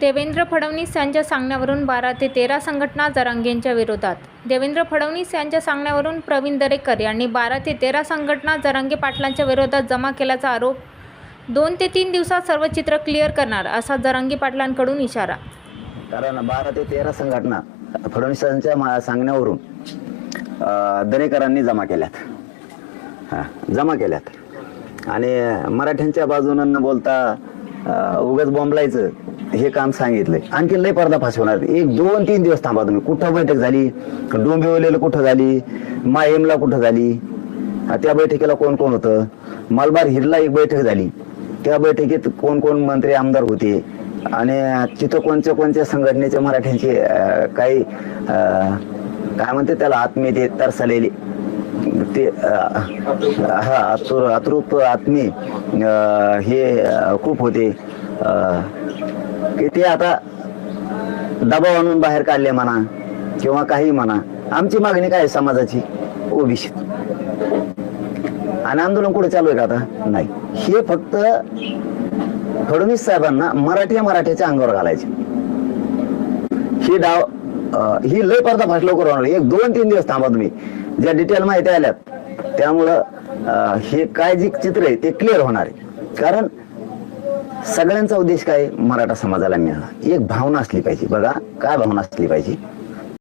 देवेंद्र फडणवीस यांच्या सांगण्यावरून 12 ते 13 संघटना जरांगेंच्या विरोधात. देवेंद्र फडणवीस यांच्या सांगण्यावरून प्रवीण दरेकर यांनी 12 ते 13 संघटना जरांगे पाटलांच्या विरोधात जमा केल्याचा आरोप. 2 ते 3 दिवसात सर्व चित्र क्लिअर करणार असा जरांगे पाटलांकडून इशारा. कारण 12 ते 13 संघटना फडणवीसांच्या सांगण्यावरून दरेकरांनी जमा केल्यात आणि मराठ्यांच्या बाजूनं न बोलता उगाच बॉम्बलायचं हे काम सांगितलंय. आणखी लय पर्दाफाश होणार. 1, 2, 3 दिवस थांबा तुम्ही. कुठं बैठक झाली, डोंबिवलीला कुठं झाली, माहीमला कुठं झाली, त्या बैठकीला कोण कोण होतं, मलबार हिरला एक बैठक झाली, त्या बैठकीत कोण कोण मंत्री आमदार होते आणि तिथं कोणत्या संघटनेच्या मराठ्यांचे काही काय म्हणते त्याला आत्मीय तरसलेले ते अतृप आत्मी हे खूप होते की ते आता दबाव आणून बाहेर काढले म्हणा किंवा काही म्हणा. आमची मागणी काय समाजाची ओबीसी आणि आंदोलन कुठे चालू आहे का आता? नाही. हे फक्त फडणवीस साहेबांना मराठ्याच्या अंगावर घालायचे. ही डाव ही लय पर्दाफाश लवकर होणार. 1, 2, 3 दिवस थांबा तुम्ही. ज्या डिटेल माहिती आल्यात त्यामुळं हे काय जे चित्र आहे ते क्लिअर होणार आहे. कारण सगळ्यांचा उद्देश काय? मराठा समाजाला मिळणार. एक भावना असली पाहिजे. बघा काय भावना असली पाहिजे.